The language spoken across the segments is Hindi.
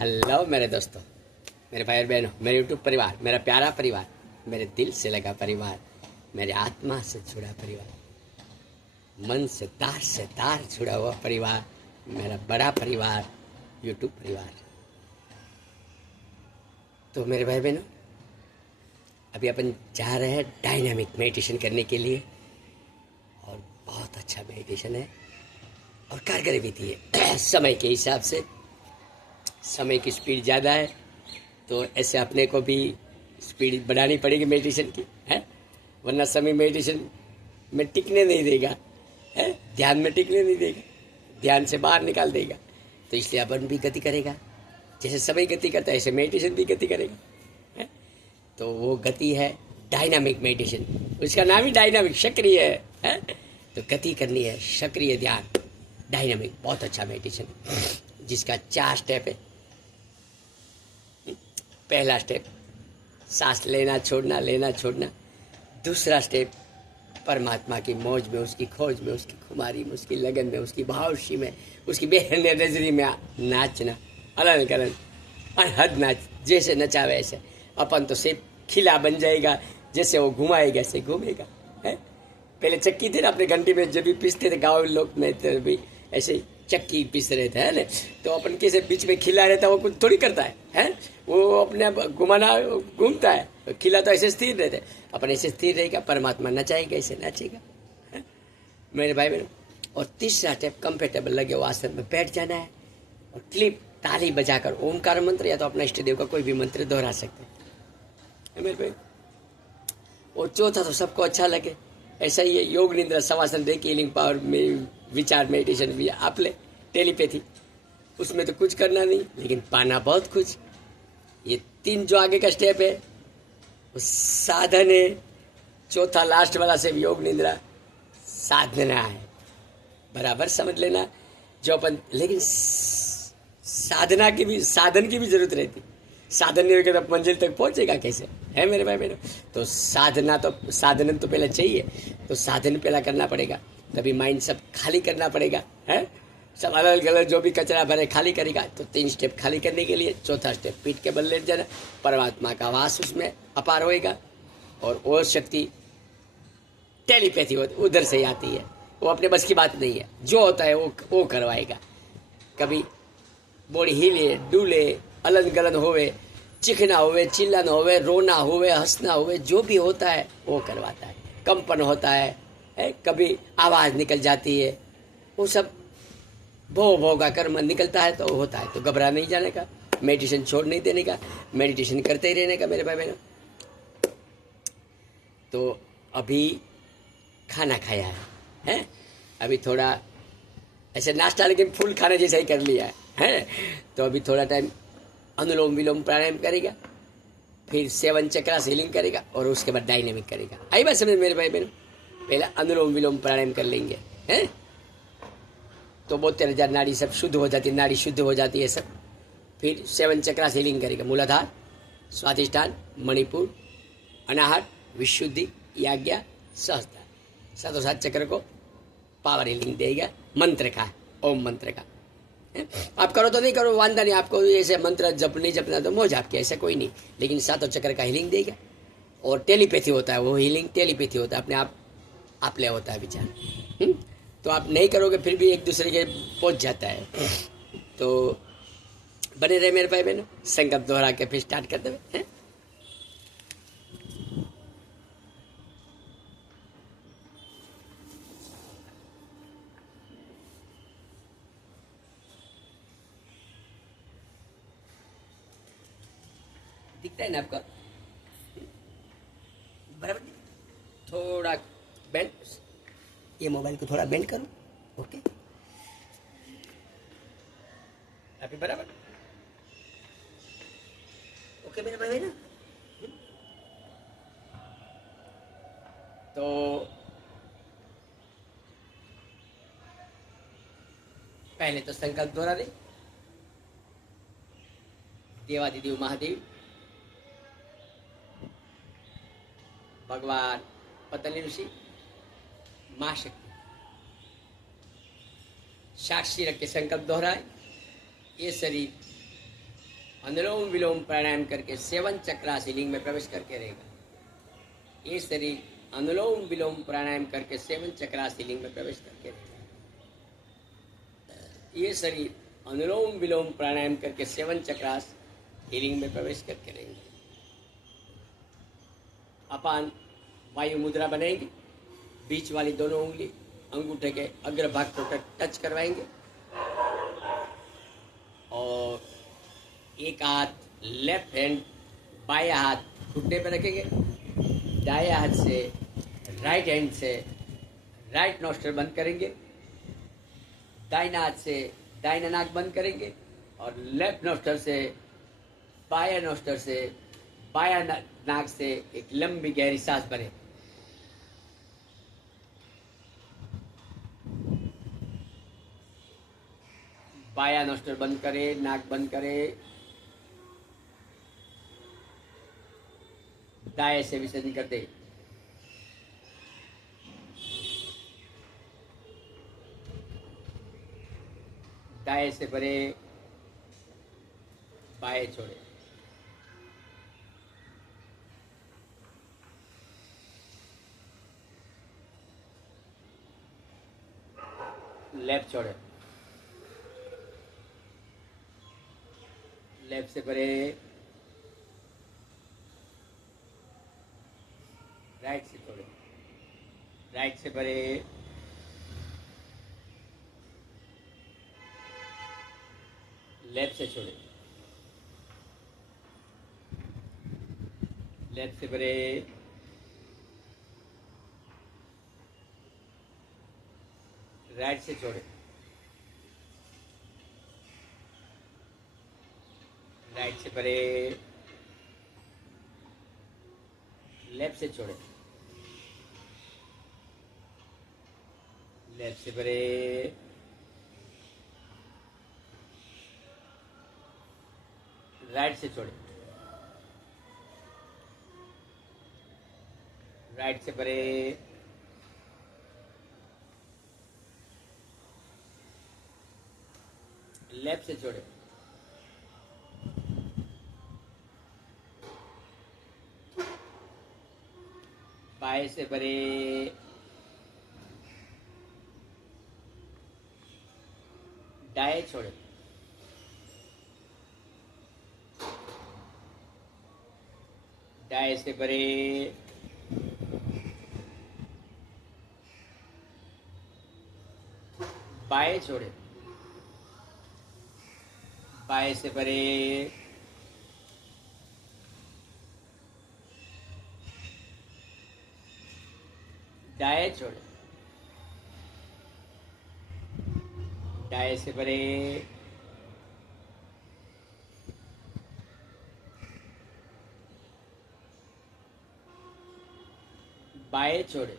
हेलो मेरे दोस्तों, मेरे भाई और बहनों, मेरे यूट्यूब परिवार, मेरा प्यारा परिवार, मेरे दिल से लगा परिवार, मेरे आत्मा से जुड़ा परिवार, मन से तार जुड़ा हुआ परिवार, मेरा बड़ा परिवार, यूट्यूब परिवार। तो मेरे भाई बहनों, अभी अपन जा रहे हैं डायनामिक मेडिटेशन करने के लिए और बहुत अच्छा मेडिटेशन है और कारगर भी है। समय के हिसाब से समय की स्पीड ज़्यादा है तो ऐसे अपने को भी स्पीड बढ़ानी पड़ेगी मेडिटेशन की, है, वरना समय मेडिटेशन में टिकने नहीं देगा, है, ध्यान में टिकने नहीं देगा, ध्यान से बाहर निकाल देगा। तो इसलिए अपन भी गति करेगा, जैसे समय गति करता है ऐसे मेडिटेशन भी गति करेगा, है? तो वो गति है डायनामिक मेडिटेशन, उसका नाम ही डायनामिक, सक्रिय है? तो गति करनी है, सक्रिय ध्यान, डायनामिक, बहुत अच्छा मेडिटेशन जिसका 4 स्टेप है। पहला स्टेप सांस लेना छोड़ना। दूसरा स्टेप परमात्मा की मौज में, उसकी खोज में, उसकी खुमारी में, उसकी लगन में, उसकी भावशी में, उसकी बेहने नजरी में नाचना, अलग कलन हद नाच, जैसे नचा वैसे। अपन तो सिर्फ खिला बन जाएगा, जैसे वो घुमाएगा ऐसे घूमेगा, है। पहले चक्की थी ना अपने घंटी में, जब भी पीसते थे गाँव लोग में, तो भी ऐसे चक्की पीस रहे थे, है ना। तो अपन कैसे बीच में खिला रहता है, वो कुछ थोड़ी करता है? वो अपने घुमाना घूमता है, तो खिला तो ऐसे स्थिर रहते, अपन ऐसे स्थिर रहेगा, परमात्मा नचाएगा, ऐसे नाचेगा, है? मेरे भाई बहनों। और तीसरा स्टेप कंफर्टेबल लगे वो आसन में बैठ जाना है और क्लिप ताली बजाकर ओमकार मंत्र या तो अपना इष्ट देव का कोई भी मंत्र दोहरा सकते हैं मेरे भाई। और चौथा तो सबको अच्छा लगे, ऐसा ही है योग निद्रा शवासन रेकी हीलिंग पावर में विचार मेडिटेशन भी आप ले, टेलीपैथी, उसमें तो कुछ करना नहीं लेकिन पाना बहुत कुछ। ये 3 जो आगे का स्टेप है वो साधन है, चौथा लास्ट वाला से योग निद्रा साधना है, बराबर समझ लेना। जो अपन लेकिन साधना की भी, साधन की भी जरूरत रहती, साधन नहीं होगा तो मंजिल तक पहुंचेगा कैसे, है मेरे भाई बहनों। तो साधना तो साधन तो पहले चाहिए, तो साधन पहला करना पड़ेगा, तभी माइंड सब खाली करना पड़ेगा, है, सब अलग अलग जो भी कचरा भरे खाली करेगा। तो 3 स्टेप खाली करने के लिए चौथा स्टेप पीठ के बल लेट जाना, परमात्मा का वास उसमें अपार होएगा और वो शक्ति टेलीपैथी उधर से ही आती है, वो अपने बस की बात नहीं है, जो होता है वो करवाएगा। कभी बॉडी हिले डूले, अलन गलन होवे, चिखना होवे, चिल्लाना होवे, रोना होवे, हंसना होवे, जो भी होता है वो करवाता है। कंपन होता है, कभी आवाज़ निकल जाती है, वो सब भो का कर्म निकलता है तो होता है। तो घबरा नहीं जाने का, मेडिटेशन छोड़ नहीं देने का, मेडिटेशन करते ही रहने का मेरे भाई बहनों। तो अभी खाना खाया है? अभी थोड़ा ऐसे नाश्ता लेकिन फुल खाने जैसा ही कर लिया है? तो अभी थोड़ा टाइम अनुलोम विलोम प्राणायाम करेगा, फिर 7 चक्रा हीलिंग करेगा और उसके बाद डायनेमिक करेगा। आई बात समझ मेरे भाई बहनों। पहला अनुलोम विलोम प्राणायाम कर लेंगे, हैं, तो 72,000 नाड़ी सब शुद्ध हो जाती है, नाड़ी शुद्ध हो जाती है सब। फिर 7 चक्रा हीलिंग करेगा, मूलाधार, स्वाधिष्ठान, मणिपुर, अनाहत, विशुद्धि, याज्ञा, सहस्त्रार, 7 चक्र को पावर हीलिंग देगा, मंत्र का, ओम मंत्र का। आप करो तो नहीं करो वांदा नहीं, आपको ऐसे मंत्र जप नहीं जपना तो मौज आपकी, ऐसा कोई नहीं, लेकिन 7 चक्र का हीलिंग देगा। और टेलीपैथी होता है, वो हीलिंग टेलीपैथी होता है, अपने आप ले होता है विचार। तो आप नहीं करोगे फिर भी एक दूसरे के पहुंच जाता है। तो बने रहे मेरे भाई बहनों, संकल्प दोहरा के फिर स्टार्ट कर देवे। दिखता है ना आपको बराबर? थोड़ा बेंड, ये मोबाइल को थोड़ा बेंड करो, ओके, अभी बराबर, ओके मेरे भाई ना। तो पहले तो संकल्प दोहरा दे, देवादिदेव महादेव, भगवान पतंजलि ऋषि, माँ शक्ति, साक्षी रख के संकल्प दोहराए, ये शरीर अनुलोम विलोम प्राणायाम करके 7 चक्रास लिंग में प्रवेश करके रहेगा। ये शरीर अनुलोम विलोम प्राणायाम करके 7 चक्रास लिंग में प्रवेश करके रहेगा। ये शरीर अनुलोम विलोम प्राणायाम करके 7 चक्रास हीलिंग में प्रवेश करके रहेंगे। अपन वायु मुद्रा बनाएंगे, बीच वाली दोनों उंगली अंगूठे के अग्रभाग को टच करवाएंगे और एक हाथ लेफ्ट हैंड बाया हाथ घुटने पर रखेंगे, दाया हाथ से राइट हैंड से राइट नोस्ट्रल बंद करेंगे, दाहिना हाथ से दाहिना नाक बंद करेंगे और लेफ्ट नोस्ट्रल से बाया नोस्ट्रल से बाया नाक से एक लंबी गहरी सांस भरें। बाया नोस्ट्रल बंद करें, नाक बंद करें, दाएं से विसर्जन कर दे। दाएं से भरे, बाएं छोड़े। लेफ्ट छोड़े, लेफ्ट से भरे, राइट से छोड़े, राइट से भरे, लेफ्ट से छोड़े, लेफ्ट से भरे, राइट से छोड़े, राइट से भरे, लेफ्ट से छोड़े, लेफ्ट से भरे, राइट से छोड़े, राइट से भरे, लेफ्ट से छोड़े, बाएं से भरे, दाएं छोड़े, दाएं से भरे, बाएं छोड़े, बाएं से भरे, दाएं छोड़े, दाएं से भरे, बाएं छोड़े,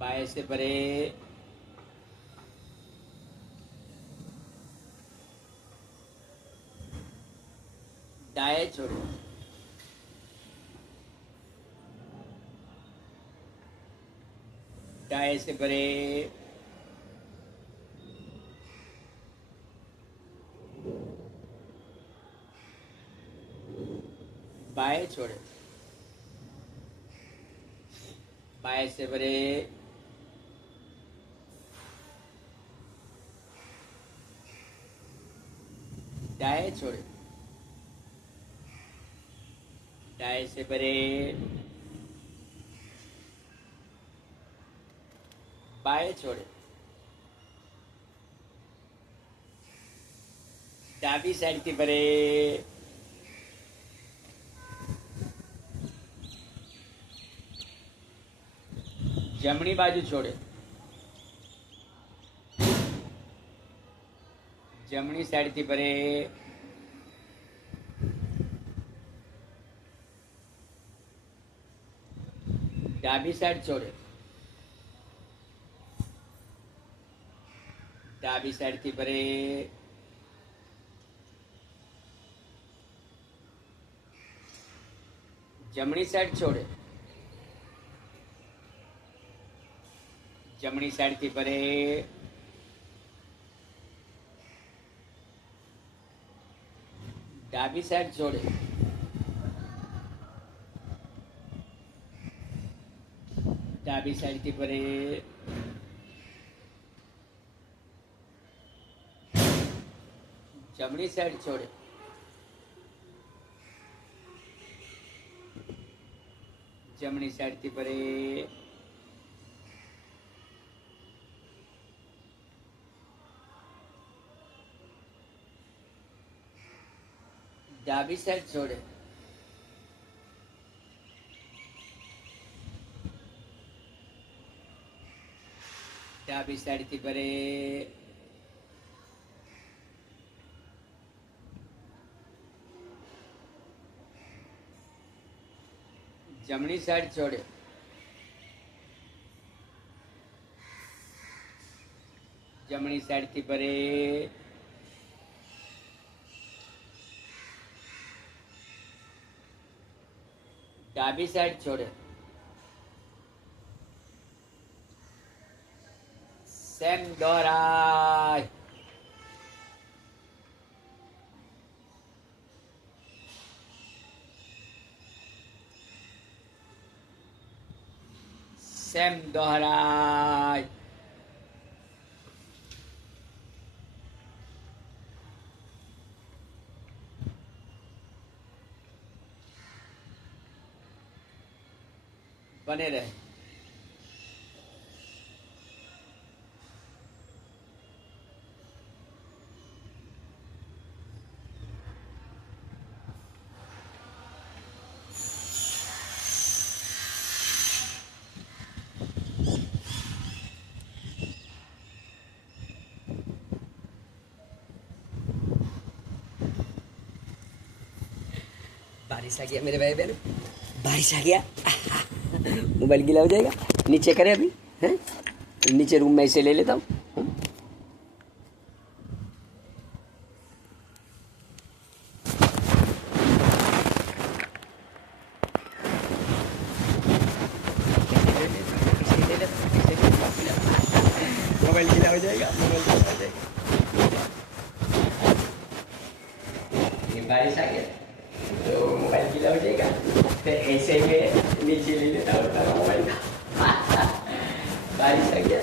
बाएं से भरे, दाएं छोड़े, दाएं से भरे, बाएं छोड़े, बाएं से भरे, दाएं छोड़े, दाएं से भरे, बाएं छोड़े, डाबी साइड थी भरे, जमणी बाजू छोड़े, जमणी साइड थी भरे, डाबी साइड छोड़े, डाबी साइड थी भरे, जमणी साइड छोड़े, जमणी साइड थी भरे, डाबी साइड छोड़े, डाबी साइड थी परे, जमणी साइड छोड़े, जमणी साइड थी परे, डाबी साइड छोड़े, डाबी साइड थी परे, जमणी साइड छोड़े, जमणी साइड थी परे, डाबी साइड छोड़े, सेम दोहराए, सेम दोहराए, बने रहे। बारिश आ गया मेरे भाई बहन, बारिश आ गया। मोबाइल गीला हो जाएगा, नीचे करे अभी हैं, नीचे रूम में इसे ले लेता हूँ। मोबाइल गीला हो जाएगा, मोबाइल गीला हो जाएगा। ये बारिश आ गया तो मोबाइल गीला हो जाएगा, फिर ऐसे में नीचे ले लेता होता मोबाइल का। बारिश आ गया।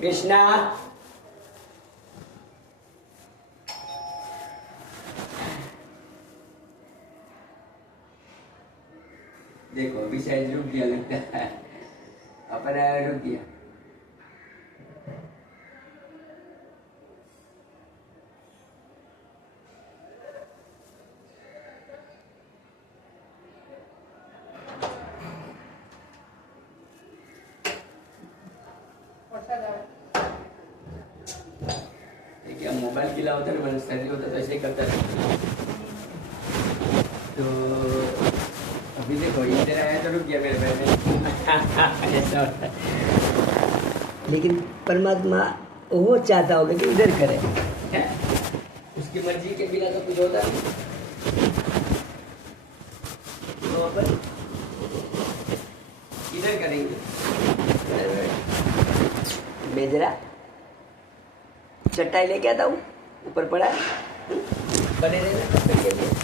कृष्णा देखो अभी शायद रुक गया लगता है, अपना रुक गया। क्या मोबाइल गीला होता है ना, सर्दी होता है तो ऐसे ही करता है। तो अभी देखो इधर आया तो रुक गया मेरे पैर में। ऐसा होता है, लेकिन परमात्मा वो चाहता होगा कि इधर करे, उसकी मर्जी के बिना तो कुछ होता नहीं। तो अपन इधर करेंगे। बेजरा चटाई लेके आता हूँ, ऊपर पड़ा है, बने रहना।